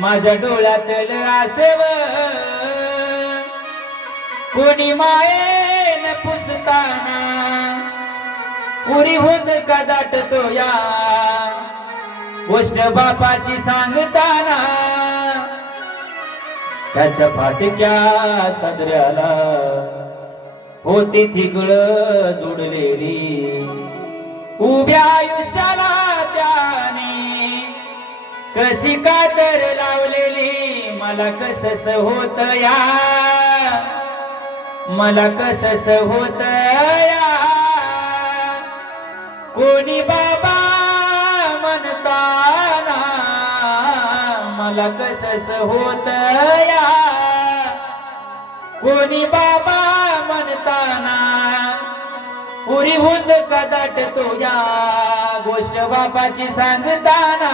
माझ्या डोळ्यातलं आसव कोणी मायेन पुसताना पुरी होत का दाटतो या गोष्ट बापाची सांगताना त्याच्या फाटक्या सदऱ्याला होती थिगळ जुडलेली उभ्या आयुष्याला त्याने कशी कातर लावलेली मला कसस होत या मला कसस होत या कोणी बाबा म्हणताना मला कसस होत या कोणी बाबा म्हणताना पुरी होत का दाटतो या गोष्ट बापाची सांगताना